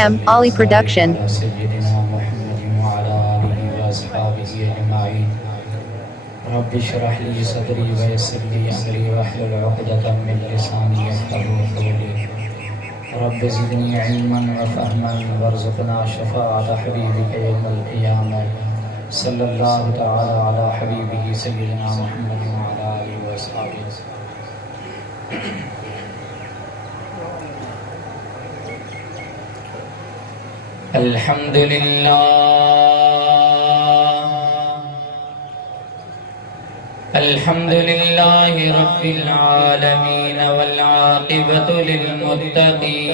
M. Ali Production. Rabbi इश्रह ली सदरी वयस्सिर ली अमरी वहलुल उक़दतम मिन लिसानी यफ़क़हू क़ौली रब्बि ज़िदनी इल्मन व फ़हमन वरज़ुक़ना शफ़ाअत हबीबिक यौमल क़ियामह सल्लल्लाहु तआला अला हबीबिही सय्यिदिना मुहम्मद व अला आलिहि व अस्हाबिहि। अल्हम्दुलिल्लाहि रब्बिल आलमीन वल आक़िबतु लिल मुत्तक़ीन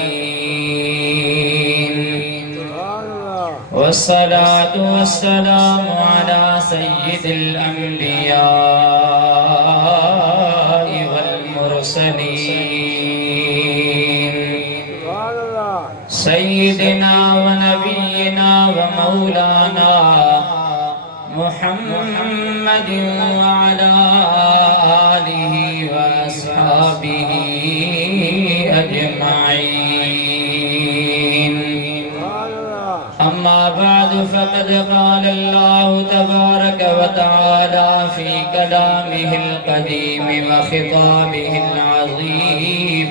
वस्सलातु वस्सलामु अला सय्यिदिल अंबियाइ वल मुरसलीन सय्यिदिना व नबिय्यिना व मौलाना मुहम्मद व अला आलिहि व अस्हाबिहि अजमाइन। अम्मा बाद फ़क़द क़ाल अल्लाहु तबारक व तआला फ़ी कलामिहिल क़दीम व ख़िताबिहिल अज़ीम।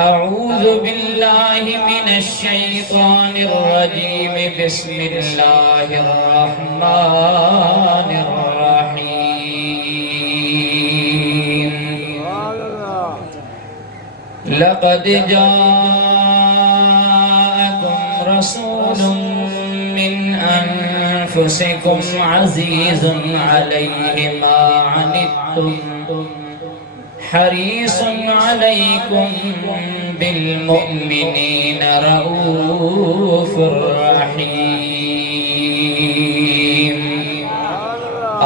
अऊज़ु बिल्लाहि मिनश शैतानिर रजीम। बिस्मिल्लाहिर रहमानिर रहीम। लक़द जाअकुम रसूलुम मिन अनफुसिकुम अज़ीज़ुन अलैहि मा अनित्तुम हरीसुन अलैकुम बिल मुमिनीन रऊफ़ुर रहीम।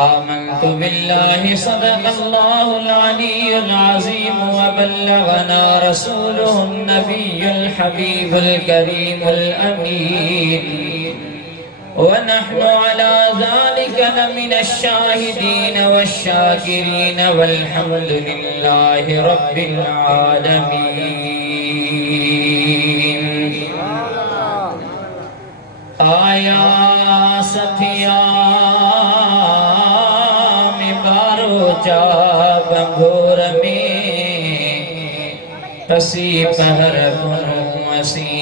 आमन्तु बिल्लाहि सदक़ल्लाहुल अलियुल अज़ीम व बल्लगना रसूलुहुन नबियुल हबीबुल करीमुल अमीन व नहनु अला ज़ालिक लमिनश शाहिदीन वश्शाकिरीन वल्हम्दुलिल्लाहि रब्बिल आलमीन। आया सथिया में बारोचा बंगोर में पसी पहर मसी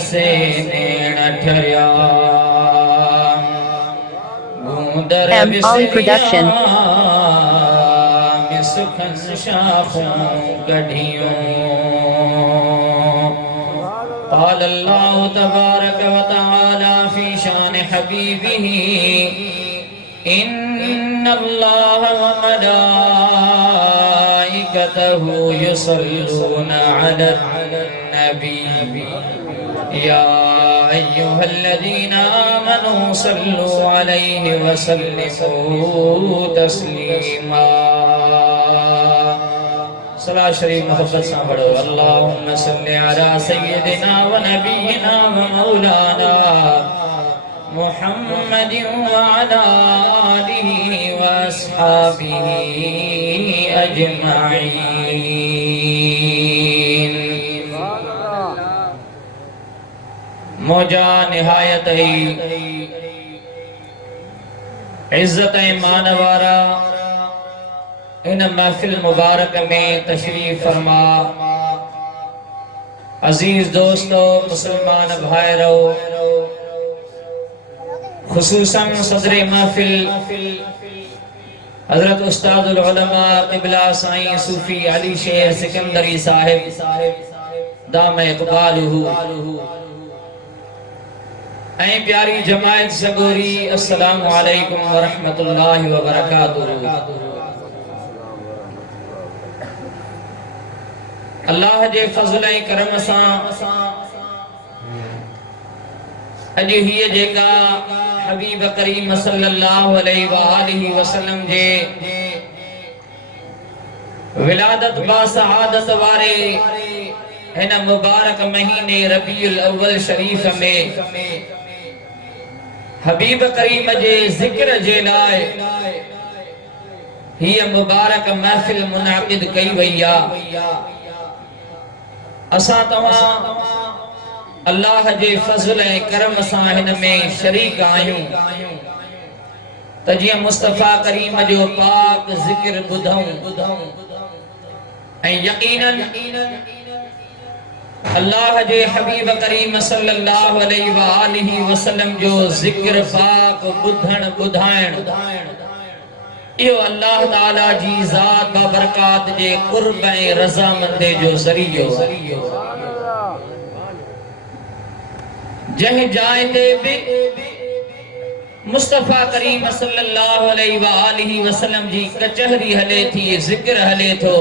से नेण ठरिया M. Ali Production. सुखन शाखों गढ़ियों। क़ाल अल्लाहु तबारक व तआला फ़ी शान हबीबिही इन्नल्लाह व मलाइकतहु युसल्लूना अलन नबी या अय्युहल्लज़ीना आमनू सल्लु अलैहि व सल्लिमू तस्लीमा। सलात शरीफ मोहब्बत से पढ़ो। अल्लाहुम्मा सल्लि अला सय्यिदिना व नबिय्यिना व मौलाना मुहम्मद व अला आलिहि व अस्हाबिहि अजमाइन। मौजा निहायत ही इज्जत मानवारा इन महफिल मुबारक में तशरीफ फरमा। अजीज दोस्तों, मुसलमान भाइयों, खुसूसन सदरे महफिल हजरत उस्तादुल उलमा क़िबला साईं सूफी अली शेर सिकंदरी साहिब दाम इक़बालुहु ऐं प्यारी जमायत सगोरी, अस्सलामु अलैकुम व रहमतुल्लाहि व बरकातुहू। अल्लाह जे फज़ल ऐं करम सां अॼु हीअ जेका हबीब करीम सल्लल्लाहु अलैहि व आलिहि वसल्लम जे विलादत बा सआदत वारे हिन मुबारक महीने रबीउल अव्वल शरीफ में हबीब करीम जे ज़िक्र जे लाइ हीअ मुबारक महफिल मुनाक़िद कई वई आहे। असां तव्हां अल्लाह जे फज़ल ऐं करम सां हिन में शरीक आहियूं त जीअं मुस्तफ़ा करीम जो पाक ज़िक्र ॿुधूं ऐं यकीनन अल्लाह जे हबीब करीम सल्लल्लाहु अलैहि व आलिहि वसल्लम जो ज़िक्र पाक ॿुधण ॿुधाइण इहो अल्लाह ताला जी ज़ात बाबरकात जे क़ुर्ब ऐं रज़ामंदी जो ज़रियो जंहिं जाइ ते बि मुस्तफ़ा करीम सल्लल्लाहु अलैहि व आलिहि वसल्लम जी कचहरी हले थी ज़िक्र हले थो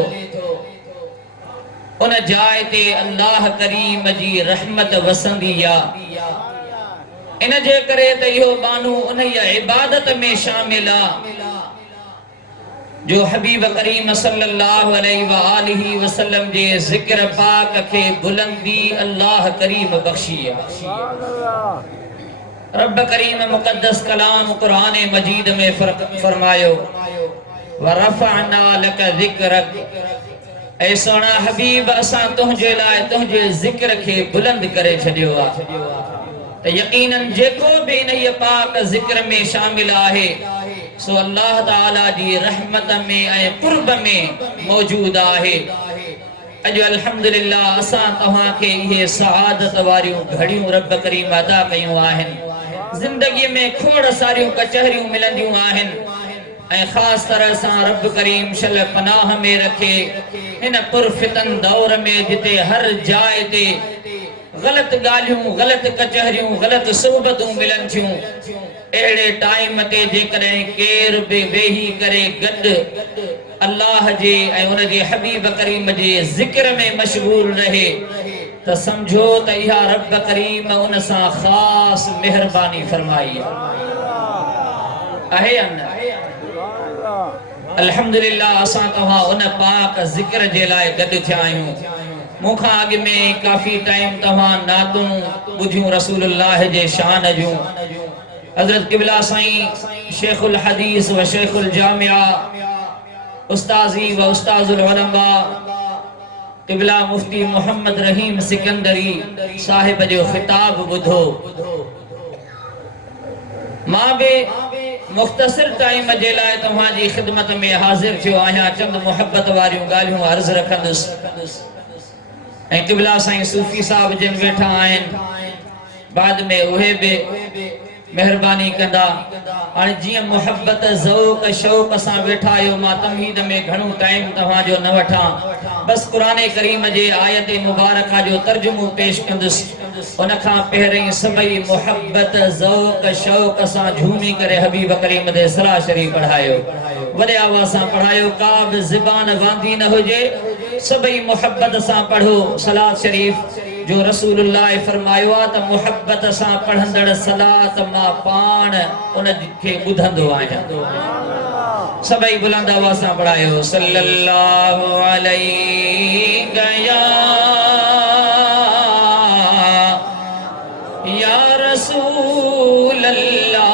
उन जाइ ते अल्लाह करीम जी रहमत वसंदी आहे इन जे करे त इहो बानू उन इबादत में शामिल आहे जो हबीब करीम सल्लल्लाहु अलैहि व आलिहि वसल्लम जे ज़िक्र पाक के बुलंदी अल्लाह करीम बख्शी आहे रब करीम मुक़द्दस कलाम कुरान मजीद में फरमायो वरफ़अना लक ज़िक्रक ऐ सोना हबीब असां तुंहिंजे लाइ तुंहिंजे ज़िक्र के बुलंद करे छॾियो आहे त यकीनन जेको बि इन पाक ज़िक्र में शामिल आहे सो अल्लाह ताला जी रहमत में ऐं क़ुर्ब में मौजूद आहे अॼु अल्हम्दुलिल्लाह असां तव्हां खे इहे सआदत वारियूं घड़ियूं रब करीम अदा कयूं आहिनि ज़िंदगी में खोड़ सारियूं कचहरियूं मिलंदियूं आहिनि ऐं ख़ास तरह सां रब करीम शल पनाह में रखे हिन पुरफितन दौर में जिते हर जाइ ते गलत गालियूं गलत कचहरियूं गलत सोबतूं मिलन थियूं एड़े टाइम ते जेकॾहिं केर बि वेही करे गॾु अल्लाह जे ऐं उन जे हबीब करीम जे ज़िक्र में मशगूल रहे त समझो त इहा रब करीम उन सां ख़ास मेहरबानी फरमाई आहे या न अल्हम्दुलिल्लाह असां तव्हां उन पाक ज़िक्र जे लाइ गॾु थिया आहियूं मूंखां अॻु में काफ़ी टाइम तव्हां नातूं ॿुधियूं रसूलुल्लाह जे शान जूं हज़रत क़िबला साईं शेखुल हदीस व शेखुल जामिया उस्ताज़ी व उस्ताज़ुल उलमा क़िबला मुफ्ती मोहम्मद रहीम सिकंदरी साहिब जो खिताब ॿुधो मां बि मुख्तसर टाइम जे लाइ तव्हांजी ख़िदमत में हाज़िर थियो आहियां चंद मोहब्बत वारियूं ॻाल्हियूं अर्ज़ रखंदुसि ऐं क़िबला साईं सूफ़ी साहब जिन वेठा आहिनि बाद में उहे बि मेहरबानी कंदा हाणे जीअं मोहब्बत ज़ौक़ शौक़ सां वेठा आहियो मां तमहीद में घणो टाइम तव्हांजो न वठां बस क़ुरान करीम जे आयत मुबारका जो तर्जुमो पेश कंदुसि उन खां पहिरीं सभई मोहब्बत ज़ौक़ शौक़ सां झूमी करे हबीब करीम दे सलाह शरीफ़ पढ़ायो वॾे आवाज़ सां पढ़ायो का बि ज़बान वांदी न हुजे सभई मोहब्बत सां पढ़ो सलात शरीफ़ जो रसूलुल्लाह फरमायो आहे त मोहब्बत सां पढ़ंदड़ सलात मां पाण उन खे ॿुधंदो आहियां सभई बुलंद आवाज़ सां पढ़ायो सल्लल्लाहु अलैहि या रसूल अल्लाह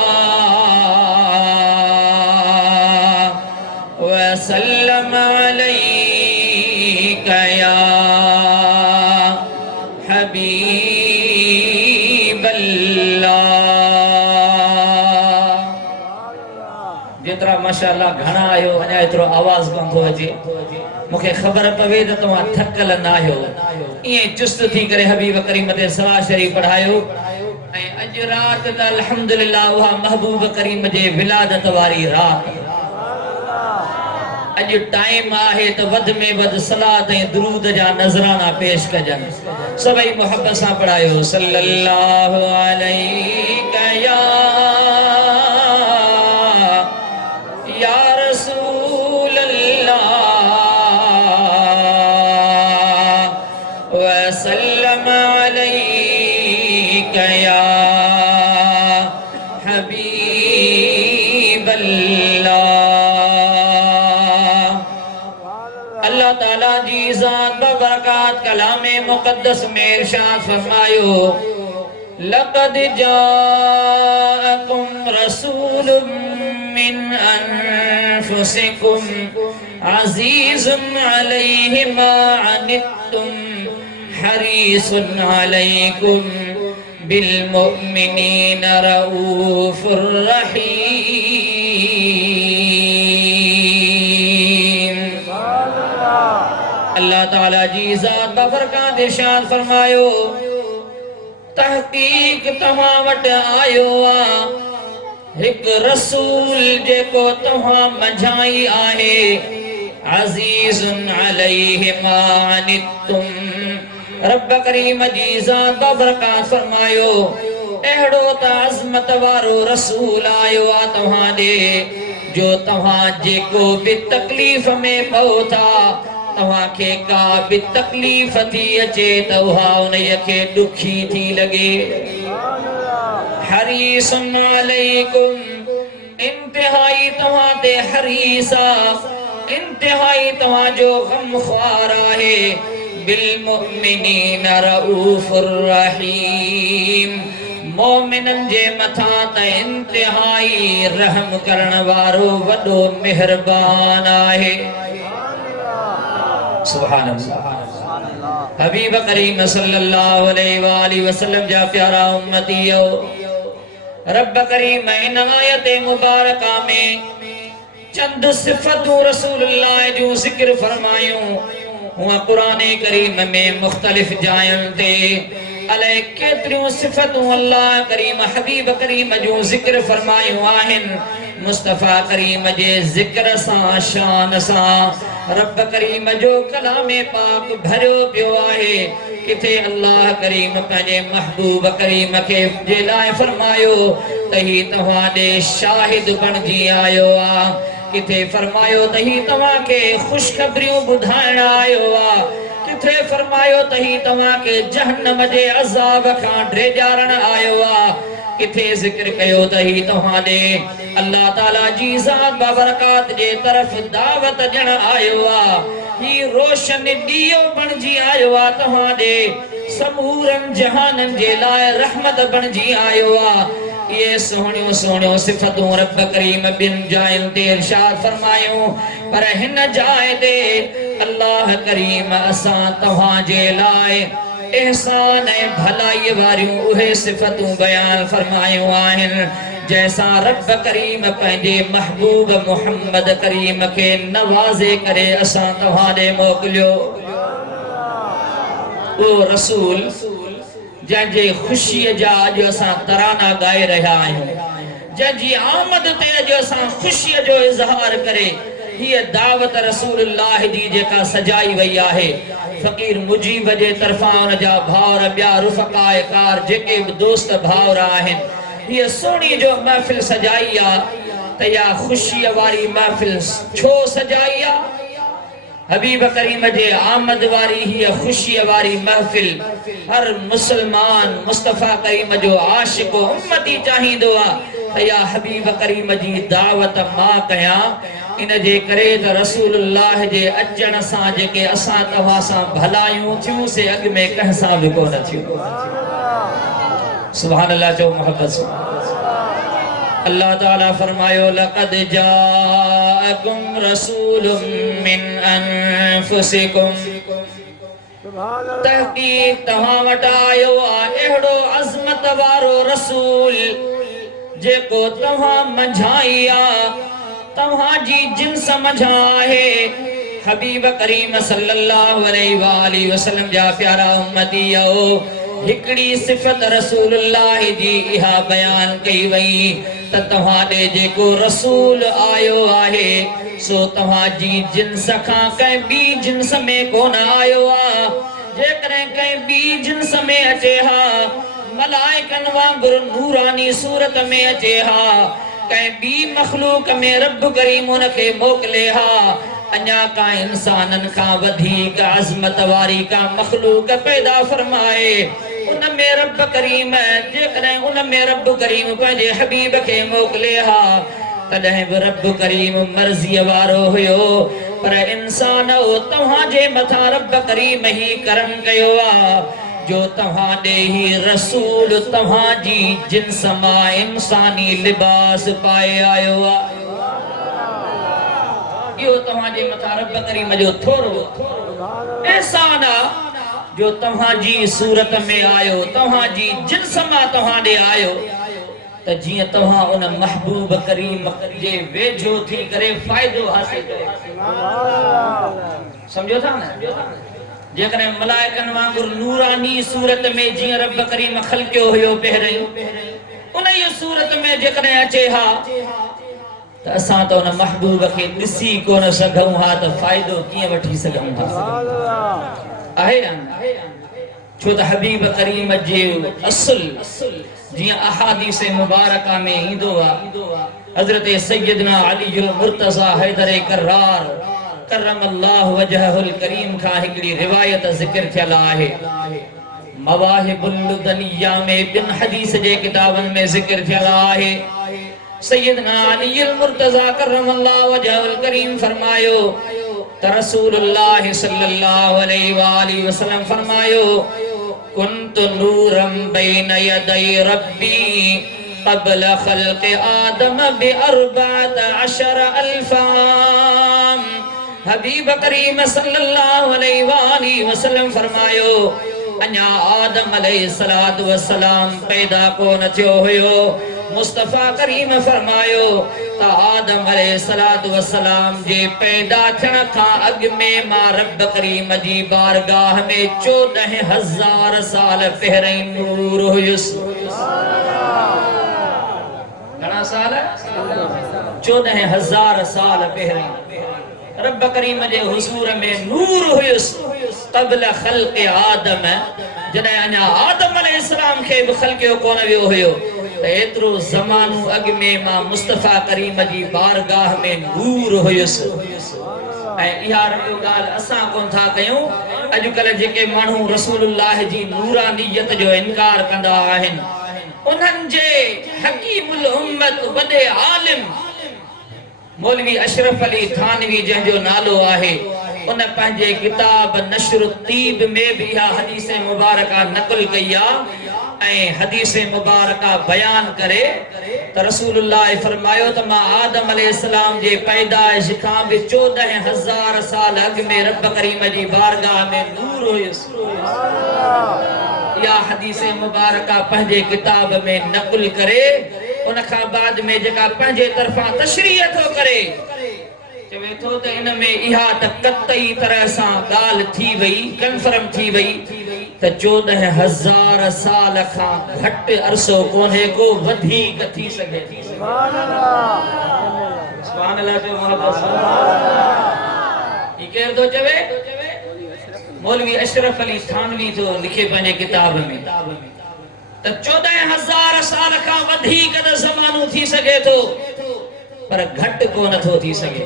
व सल्लम अलैका या हबीब अल्लाह जेतरा माशाअल्लाह घणा आयो अञा एतरो आवाज कोन थो अचे मूंखे ख़बर पवे त तव्हां थकल न आहियो ईअं चुस्त थी करे हबीब करीम ते सलाह शरीफ़ पढ़ायो ऐं अॼु रात त अल्हम्दुलिल्लाह उहा महबूब करीम जे विलादत वारी रात अॼु टाइम आहे त वध में वध सलात ऐं दुरूद जा नज़राना पेश कजनि सभई मोहब्बत सां पढ़ायो सल्लल्लाहु अलैहि या रसूल अल्लाह व सल्लम अलैका या हबीब अल्लाह अल्लाह ताला जी ज़ात बरकत कलाम मुक़द्दस में इरशाद फरमायो लक़द जाअकुम रसूलुम मिन अनफुसिकुम अज़ीज़ुन अलैहि मा अनित्तुम हरीसुन अलैकुम बिल मुमिनीन रऊफुर रहीम। अल्लाह ताला जी ज़ात बबरकात इरशाद फरमायो, तहकीक तव्हां वटि आयो आ हिक रसूल जेको तव्हां मंझाई आहे, अज़ीज़ुन अलैहि मा अनित्तुम। रब करीम जी ज़ात बबरकात फरमायो, अहिड़ो त अज़मत वारो रसूल आयो आ तव्हां ॾे, जो तव्हां जेको बि तकलीफ़ में पओ था, तव्हां खे का बि तकलीफ़ थी अचे त उहा उन्हीअ खे ॾुखी थी लॻे। हरीसुन अलैकुम, इंतिहाई तव्हां ते हरीस आ, इंतिहाई तव्हां जो गमख्वार आहे। बिल मुमिनीन रऊफुर रहीम, मोमिनन जे मथां त इंतिहाई रहम करण वारो वॾो मेहरबान आहे। सुभान अल्लाह। हबीब करीम सल्लल्लाहु अलैहि वसल्लम जा प्यारा उम्मतियो, रब करीम इन आयत मुबारका में चंद सिफ़तूं रसूलुल्लाह जो ज़िक्र फरमायूं। हुआ कुरान करीम में मुख्तलिफ जायुनि ते अलाए केतिरियूं सिफ़तूं अल्लाह करीम हबीब करीम जो ज़िक्र फरमायूं आहिनि। मुस्तफ़ा करीम जे ज़िक्र सां शान सां रब करीम जो कलामे पाक भरियो पियो आहे। किथे अल्लाह करीम पंहिंजे महबूब करीम खे जे लाइ फरमायो त ही तव्हां ॾे शाहिद बणिजी आयो आहे। किथे फरमायो त ही तव्हां खे ख़ुशख़बरियूं ॿुधाइण आयो आहे। किथे फरमायो त ही तव्हां खे जहन्नम जे अज़ाब खां ड्रेजारण आयो आहे। किथे ज़िक्र कयो त ही तव्हां ॾे अल्लाह ताला जी ज़ात बाबरकात जे तरफ़ दावत ॾियण आयो आहे। ही रोशन ॾीओ बणिजी आयो आहे तव्हां ॾे, समूरनि जहाननि जे लाइ रहमत बणिजी आयो आहे। ये सोहणियों सोहणियों सिफ़तूं रब करीम ॿिन जायुनि ते इरशाद फरमायूं, पर हिन जाइ ते अल्लाह करीम असां तव्हां जे लाइ एहसान ऐं भलाई वारियूं उहे सिफ़तूं बयान फरमायूं आहिनि जैसा रब करीम पंहिंजे महबूब मुहम्मद करीम खे नवाज़े करे असां तव्हां ॾे मोकिलियो। ओ रसूल जंहिंजे ख़ुशीअ जा अॼु असां तराना ॻाए रहिया आहियूं, जंहिंजी आमद ते अॼु असां ख़ुशीअ जो इज़हार करे हीअ दावत रसूलुल्लाह जी जेका सजाई वई आहे, फ़क़ीर मुजीब जे तरफ़ां उन जा भाउर ॿिया रुफ़क़ाए कार जेके बि दोस्त भाउर आहिनि, हीअ सोणी जो महफ़िल सजाई आहे त इहा ख़ुशीअ वारी महफ़िल छो सजाई आहे? हबीब करीम जे आमद वारी हीअ ख़ुशीअ वारी महफ़िल हर मुसलमान मुस्तफ़ा करीम जो आशिक़ उम्मती चाहींदो आहे त इहा हबीब करीम जी दावत मां कयां। इन जे करे त रसूलुल्लाह जे अचण सां जेके असां तव्हां सां भलायूं थियूं से अॻु में कंहिं सां बि कोन थियूं। सुभान अल्लाह जो मोहब्बत से अल्लाह ताला फरमायो, लक़द जाअकुम रसूलुम मिन अनफुसिकुम, तहक़ीक़ तव्हां वटि आयो आहे अहिड़ो अज़मत वारो रसूल जेको तव्हां मंझाई आहे, तव्हां जी जिन्स मंझां आहे। हबीब करीम सल्लल्लाहु अलैहि वसल्लम जा प्यारा उम्मतियो, हिकड़ी सिफ़त रसूलुल्लाह जी इहा बयान कई वई त तव्हां ॾे जेको रसूल आयो आहे सो तव्हां जी जिन्स खां कंहिं ॿी जिन्स में कोन आयो आहे। जेकॾहिं कंहिं ॿी जिन्स में अचे हा, मलाइकनि वांगुरु नूरानी सूरत में अचे हा, कंहिं ॿी मख़लूक में रब करीम उन खे मोकिले हा, अञा का इंसाननि खां वधीक अज़मत वारी का मख़लूक पैदा फरमाए, उन में रब करीम जेकॾहिं उन में रब करीम पंहिंजे हबीब खे मोकिले हा, तॾहिं बि रब करीम मर्ज़ीअ वारो हुयो। पर इंसान तव्हां जे मथां रब करीम ही करम कयो आहे जो तव्हां ॾे ही रसूल तव्हां जी जिन्स मां इंसानी लिबास पाए आयो आहे। इहो तव्हां जे मथां रब करीम जो थोरो एहसान आहे जो तव्हां जी सूरत में आयो, तव्हां जी जिन्स मां तव्हां ॾे आयो, त जीअं तव्हां उन महबूब करीम जे वेझो थी करे फ़ाइदो हासिल करे। सम्झो था न? जेकॾहिं मलाइकनि वांगुरु नूरानी सूरत में जीअं रब करीम ख़ल्क़ियो हुयो पहिरियों, उन ई सूरत में जेकॾहिं अचे हा त असां त उन महबूब खे ॾिसी कोन सघूं हा, त फ़ाइदो कीअं वठी सघूं था? आहे न? छो त हबीब करीम जे असुल जियां अहादीस मुबारका में ईंदो आहे, हज़रत सैयदना अली मुर्तज़ा हैदर कर्रार करमल्लाहु वजहुल करीम खां हिकिड़ी रिवायत ज़िक्र थियल आहे। मवाहिबुल दुनिया में बिन हदीस जे किताबनि में ज़िक्र थियल आहे। सैयदना अली मुर्तज़ा करमल्लाहु वजहुल करीम फरमायो त रसूलुल्लाह सल्लल्लाहु अलैहि वसल्लम फरमायो, कुन्तु नूरम बैन यदै रब्बी क़ब्ल ख़ल्क़ आदम बि 14,000 आम। हबीब करीम सल्लल्लाहु अलैहि वसल्लम फरमायो, अञा आदम अलैहिस्सलातु वस्सलाम पैदा कोन थियो हुयो। मुस्तफा करीम फरमायो त आदम अलैहिस्सलातु वस्सलाम जे पैदा थियण खां अॻु में मां रब करीम जी बारगाह में 14,000 साल पहिरीं नूर हुयुसि। घणा साल? 14,000 साल पहिरीं रब करीम जे हुजूर में नूर हुयुसि। क़ब्ल ख़ल्क़ आदम, जॾहिं अञा आदम अलैहिस्सलाम खे बि ख़ल्क़ियो कोन वियो हुयो, त एतिरो ज़मानो अॻु में मां मुस्तफा करीम जी बारगाह में नूर हुयुसि। ऐं इहा ॻाल्हि असां कोन था कयूं। अॼुकल्ह जेके माण्हू रसूलुल्लाह जी नूरानियत जो इनकार कंदा आहिनि, उन्हनि जे हकीमुल उम्मत वॾे आलिम मौलवी अशरफ अली थानवी जंहिंजो नालो आहे, उन पंहिंजे किताब नशर तीब में भी इहा हदीस मुबारका नक़ल कई आहे। ऐं हदीस मुबारका बयान करे त रसूलुल्लाह फरमायो त मां आदम अलैहिस्सलाम जे पैदाइश खां बि 14,000 साल अॻु में रब करीम जी बारगाह में नूर हुयुसि। इहा हदीस मुबारका पंहिंजे किताब में नक़ल करे उन खां बाद में जेका पंहिंजे तरफ़ां तशरीह थो करे, चवे थो त इन में इहा त कतई तरह सां ॻाल्हि थी वई, कंफर्म थी वई त 14,000 साल खां घटि अरसो कोन्हे को वधीक थी सघे। सुभान अल्लाह, सुभान अल्लाह जो मोहब्बत। ई केर थो चवे? मौलवी अशरफ अली थानवी थो लिखे पंहिंजे किताब में त 14,000 साल खां वधीक त ज़मानो थी सघे थो, पर घटि कोन थो थी सघे।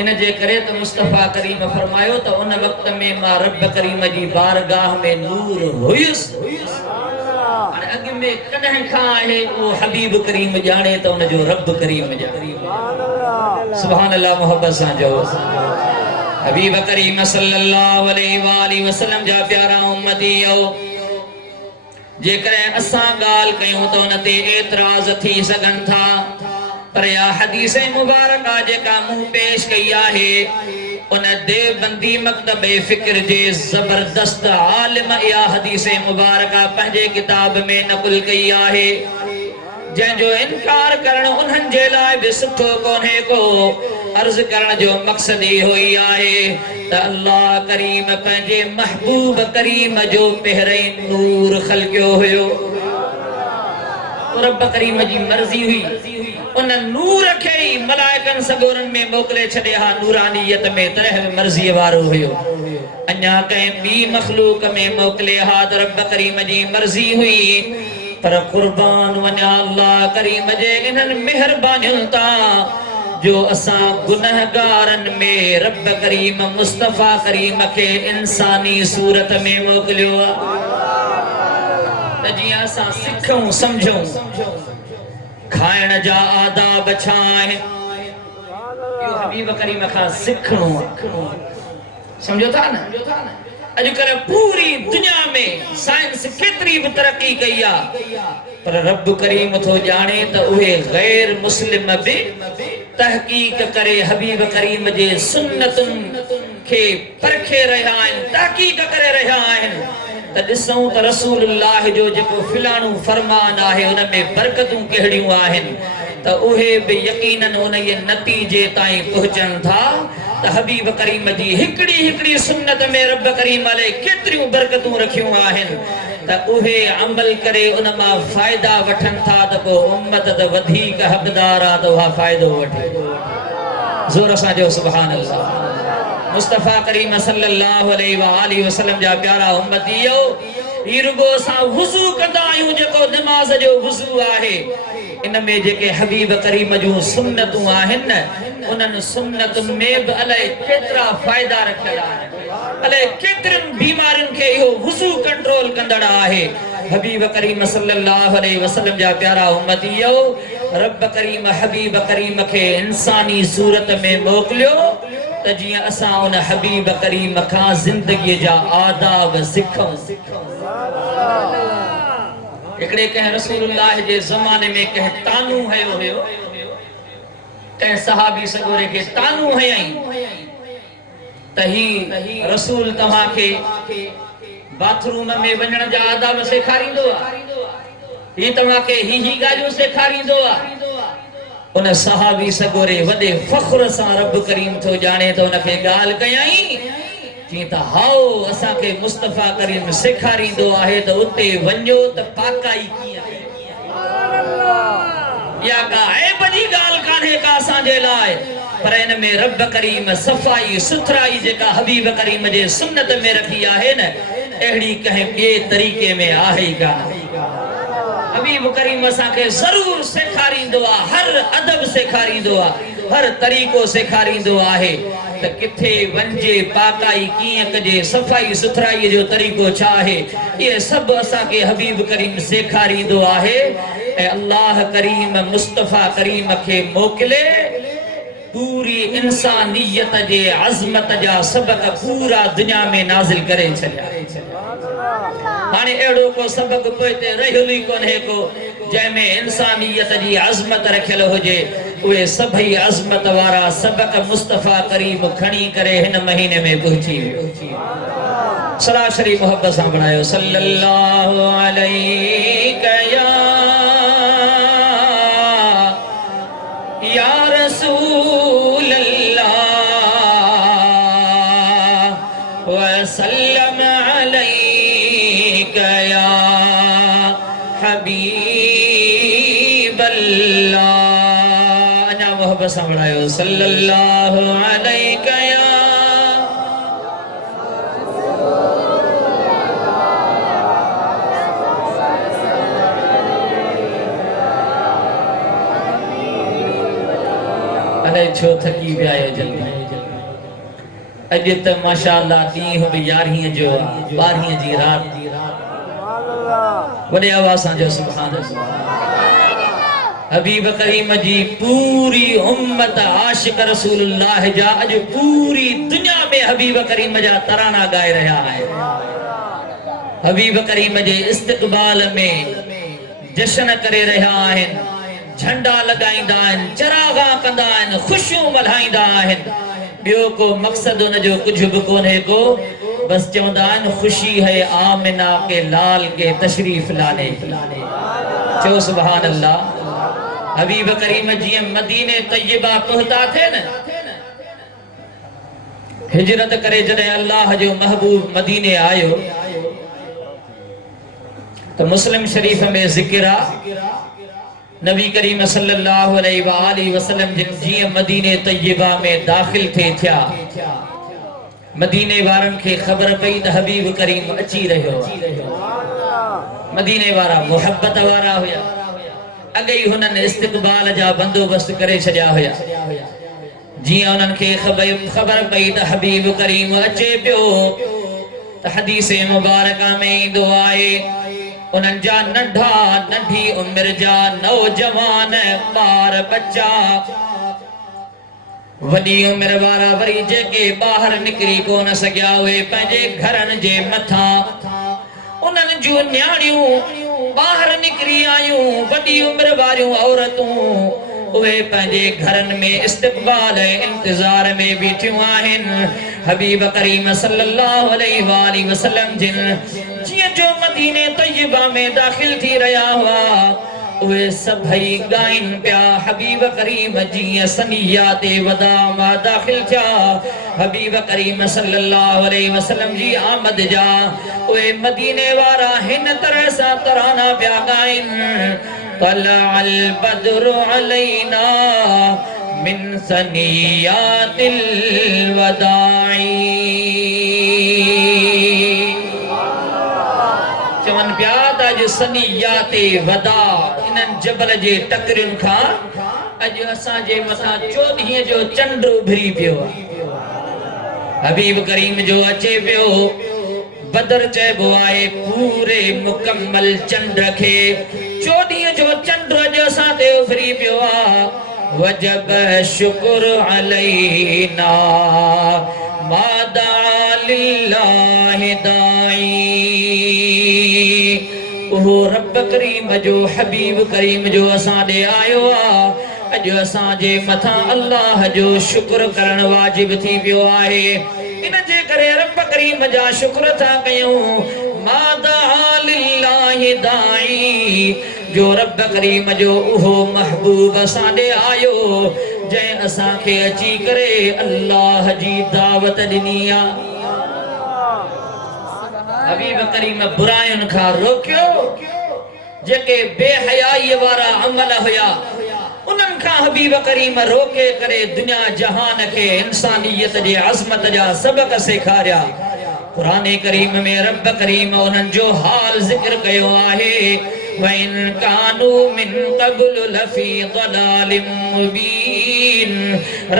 इन जे करे त मुस्तफा करीम फरमायो त उन वक्त में मां रब करीम जी बारगाह में नूर हुयुसि। हाणे अॻु में कॾहिं खां आहे उहो हबीब करीम ॼाणे त उन जो रब करीम ॼाणे। सुभान अल्लाह, मोहब्बत सां चओ। हबीब करीम सल्लल्लाहु अलैहि वसल्लम जा प्यारा उम्मतियो, जेकॾहिं असां ॻाल्हि कयूं त उन ते एतिराज़ थी सघनि था, पर या हदीस मुबारका जेका मूं पेश कई आहे, उन देवबंदी मकतब फिक्र जे जबरदस्त आलिम इहा हदीस मुबारका पंहिंजे किताब में नक़ल कई आहे, जंहिंजो इनकार करण उन्हनि जे लाइ बि सुठो कोन्हे को। अर्ज़ करण जो मक़सद इहो ई आहे त अल्लाह करीम पंहिंजे महबूब करीम जो पहिरीं नूर ख़ल्क़ियो हुयो। रब करीम जी मर्ज़ी हुई उन नूर खे ई मलाइकनि सगोरनि में मोकिले छॾे हा। नूरानियत में तरह मर्ज़ीअ वारो हुयो। अञा कंहिं ॿी मख़लूक में मोकिले हा त रब करीम जी मर्ज़ी हुई, पर क़ुर्बान वञा अल्लाह करीम जे इन्हनि महिरबानियुनि तां जो असां गुनहगारनि में रब करीम मुस्तफा करीम खे इंसानी सूरत में मोकिलियो त जीअं असां सिखूं समझूं खाइण जा आदाब छा आहिनि, इहो हबीब करीम खां सिखणो आहे। समझो था न? अॼुकल्ह पूरी दुनिया में साइंस केतिरी बि तरक़ी कई आहे, पर रब करीम थो ॼाणे त उहे गैर मुस्लिम बि तहक़ीक़ करे हबीब करीम जे सुन्नतुनि खे परखे रहिया आहिनि, तहक़ीक़ करे रहिया आहिनि त ॾिसूं त रसूलुल्लाह जो जेको फिलाणो फरमान आहे उन में बरकतूं कहिड़ियूं आहिनि त उहे बि यकीनन उन जे नतीजे ताईं पहुचनि था त हबीब करीम जी हिकिड़ी हिकिड़ी सुन्नत में रब करीम अले केतिरियूं बरकतूं रखियूं आहिनि त उहे अमल करे उन मां फ़ाइदा वठनि था त पोइ उम्मत त वधीक हक़दार आहे त उहा फ़ाइदो वठे। ज़ोर सां जो सुभान अल्लाह। मुस्तफ़ा करीम सल्लल्लाहु अलैहि वसल्लम जा प्यारा उम्मतियो, ई रुगो असां वुज़ू कंदा आहियूं जेको नमाज़ जो वुज़ू आहे, इन में जेके हबीब करीम जूं सुन्नतूं आहिनि न उन्हनि सुन्नतुनि में बि अलाए केतिरा फ़ाइदा रखियल आहिनि, अलाए केतिरनि बीमारियुनि खे इहो वुज़ू कंट्रोल कंदड़ आहे। हबीब करीम सल्लल्लाहु अलैहि वसल्लम जा प्यारा उम्मतियो, रब करीम हबीब करीम खे इंसानी सूरत में मोकिलियो त जीअं असां उन हबीब करीम खां ज़िंदगीअ जा आदाब सिखूं। हिकिड़े कंहिं रसूलुल्लाह जे ज़माने में कंहिं तानू हयो हुयो, कंहिं सहाबी सगोरे खे तानू हयई त ही रसूल तव्हांखे बाथरूम में वञण जा आदाब सेखारींदो आहे, ही तव्हांखे ही ॻाल्हियूं सेखारींदो आहे। उन सहाबी सगोरे वॾे फ़ख्र सां रब करीम थो ॼाणे त उनखे ॻाल्हि कयई चई त हाओ असांखे मुस्तफ़ा करीम सेखारींदो आहे त उते वञो त पाकाई कीअं कई। या का ऐब जी ॻाल्हि कान्हे का असांजे लाइ, पर इन में रब करीम सफ़ाई सुथराई जेका हबीब करीम जे सुन्नत में रखी आहे न अहिड़ी कंहिं ॿिए तरीक़े में आहे ई कान। हबीब करीम असांखे ज़रूर सेखारींदो आहे, हर अदब सेखारींदो आहे, हर तरीक़ो सेखारींदो आहे त किथे वञे, पाकाई कीअं कजे, सफ़ाई सुथराई जो तरीक़ो छा आहे, इहे सभु असांखे हबीब करीम सेखारींदो आहे। ऐं अल्लाह करीम मुस्तफ़ा करीम खे मोकिले पूरी इंसानियत जे अज़मत जा सबक पूरा दुनिया में नाज़िल करे छॾिया। हाणे अहिड़ो को सबक पोइ ते रहियल ई कोन्हे को जंहिंमें इंसानियत जी अज़मत रखियल हुजे। उहे सभई अज़मत वारा सबक मुस्तफ़ा करीम खणी करे हिन महीने में पहुची वियो। सरासरी मोहब्बत सां बणायो सल्लल्लाहु अलैहि या रसूल अल्लाह वसल्लम अलैका या हबीब अल्लाह। अञा मोहब्बत सां बणायो सल्लल्लाहु अलैका या छो थकी विया आहियो जल्दी। अॼु त माशाअल्लाह ॾींहुं बि 11 जो आहे, 12 जी राति। वॾे आवाज़ सां जो सुभान अल्लाह। हबीब करीम जी पूरी उम्मत आशिक रसूलुल्लाह जा अॼु पूरी दुनिया में हबीब करीम जा तराना ॻाए रहिया आहिनि। हबीब करीम जे इस्तक़बाल में जश्न करे रहिया आहिनि, झंडा लगाईंदा आहिनि, चरागा कंदा आहिनि, खुशियूं मल्हाईंदा आहिनि। ॿियो को मक़सद उन जो कुझु बि कोन्हे को, बस चवंदा आहिनि खुशी है आमिना के लाल के तशरीफ लाने की। चओ सुभान अल्लाह। हबीब करीम जीअं मदीने तय्यबा पहुता थे न, हिजरत करे जॾहिं अल्लाह जो महबूब मदीने आयो तो मुस्लिम शरीफ में ज़िक्र आहे नबी करीम सल्लल्लाहु अलैहि वसल्लम जीअं मदीने तय्यबा में दाखिल थिया, मदीने वारनि खे ख़बर पई त हबीब करीम अची रहियो आहे। मदीने वारा मोहब्बत वारा हुया, अॻे ई हुननि इस्तक़बाल जा बंदोबस्त करे छॾिया हुया। जीअं उन्हनि खे ख़बर पई त हबीब करीम अचे पियो त हदीस मुबारका में ईंदो आहे उन्हनि जा नंढा नंढी उम्र जा नौजवान ॿार बच्चा, वॾी उम्र वारा वरी जेके ॿाहिरि निकिरी कोन सघिया उहे पंहिंजे घरनि जे मथां, उन्हनि जूं न्याणियूं ॿाहिरि निकिरी आयूं, वॾी उम्र वारियूं औरतूं उहे पंहिंजे घरनि में इस्तक़बाल ऐं इंतज़ार में बीठियूं आहिनि हबीब करीम सल्लल्लाहु अलैहि वसल्लम जिन जीअं जो मदीने तय्यबा में दाख़िल थी रहिया हुआ उहे सभई ॻाइनि पिया हबीब करीम जीअं सनियात वदा मां दाख़िल थिया हबीब करीम सल्लल्लाहु अलैहि वसल्लम जी आमद जा उहे मदीने वारा हिन तरह सां तराना पिया ॻाइनि तलअल बद्रु अलैना मिन सनियातिल वदाई चवन पिया त अॼु सनियात वदा इन्हनि जबल जे टकरियुनि खां अॼु असांजे मथां 14 जो चंड उभरी पियो हबीब करीम जो अचे पियो बदर चइबो आहे पूरे मुकम्मल चंड खे 14 जो चंड अॼु असां ते उभरी पियो आहे वजब शुक्र अलैना मादा लिल्लाहि दाई उहो रब करीम जो हबीब करीम जो असां ॾे आयो आहे अॼु असांजे मथां अल्लाह जो शुक्र करण वाजिब थी पियो आहे इन जे करे रब करीम जा शुक्र था कयूं मादा लिल्लाहि दाई जो रब करीम जो उहो महबूब असां ॾे आयो जंहिं असांखे अची करे अल्लाह जी दावत ॾिनी आहे हबीब करीम बुरायुनि खां रोकियो जेके बेहयाई वारा अमल हुया उन्हनि खां हबीब करीम रोके करे दुनिया जहान खे इंसानियत जे अज़मत जा सबक सेखारिया कुरान करीम में रब करीम उन्हनि जो हाल ज़िक्र कयो आहे वइन कानू मिन क़ब्ल लफी ضلال मुबीन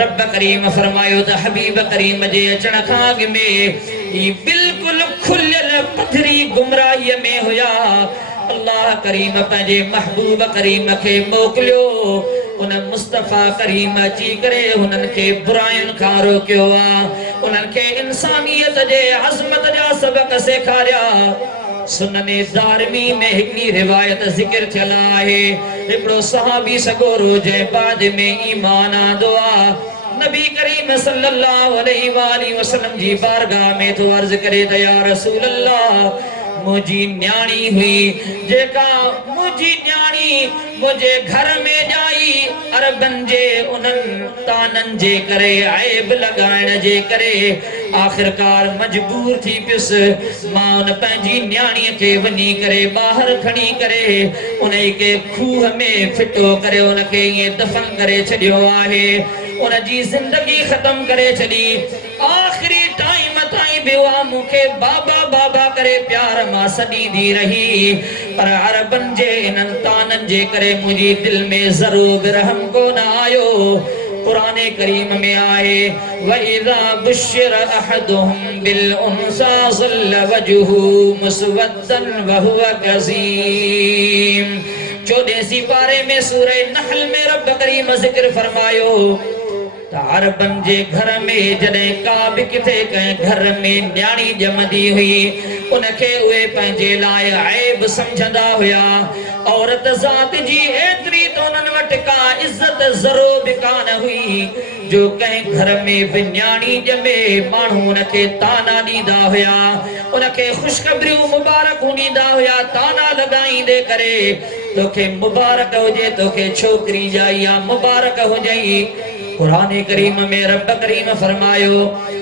रब करीम फरमायो त हबीब करीम जे अचण खां अॻु में ही बिल्कुल खुलियल पथरी गुमराही में हुया अल्लाह करीम पंहिंजे महबूब करीम खे मोकिलियो उन मुस्तफ़ा करीम अची करे उन्हनि खे बुरायुनि खां रोकियो आहे उन्हनि खे इंसानियत जे अज़मत जा सबक सेखारिया सुनने दारमी में हिकड़ी रिवायत जिक्र थियल आहे हिकिड़ो सहाबी सगोरो जंहिं बाद में ईमान आंदो आहे नबी करीम सल्लल्लाहु अलैहि वसल्लम जी बारगाह में तो अर्ज करे त या रसूल अल्लाह मुझी न्याणी हुई जेका मुझी न्याणी मुझे घर में जाई अरबन जे उन्हनि तानन जे करे ऐब लगाइण जे करे आखिरकार मजबूर थी पियुस मां उन पंहिंजी न्याणीअ खे वञी करे ॿाहिरि खणी करे उन खे खूह में फिटो करे उनखे ईअं दफ़न करे छॾियो आहे उन जी ज़िंदगी ख़त्म करे छॾी आख़िरी टाइम ताईं बेवा मूंखे बाबा बाबा करे प्यार मां सॾींदी रही पर अरबन जे इन्हनि ताननि जे करे मुंहिंजी दिलि में ज़रो बि रहम कोन आयो कुरान करीम में आहे वइज़ा बुश्शिर अहदुहुम बिल उन्सा ज़ल्ल वजहु मुस्वद्दन वहुव कज़ीम 14वीं पारे में सूरह नहल में रब करीम ज़िक्र फरमायो अरबन जे घर में जॾहिं का बि किथे कंहिं घर में न्याणी ॼमंदी हुई उनखे उहे पंहिंजे लाइ ऐब सम्झंदा हुया औरत ज़ात जी एतिरी त उन्हनि वटि का इज़त ज़रो बि कान हुई जो कंहिं घर में बि न्याणी ॼमे माण्हू उनखे ताना ॾींदा हुया उनखे ख़ुशख़बरियूं मुबारकूं ॾींदा हुया ताना लॻाईंदे करे तोखे मुबारक हुजे तोखे छोकिरी ॼाई या मुबारक हुजई कुरान करीम में रब करीम फरमायो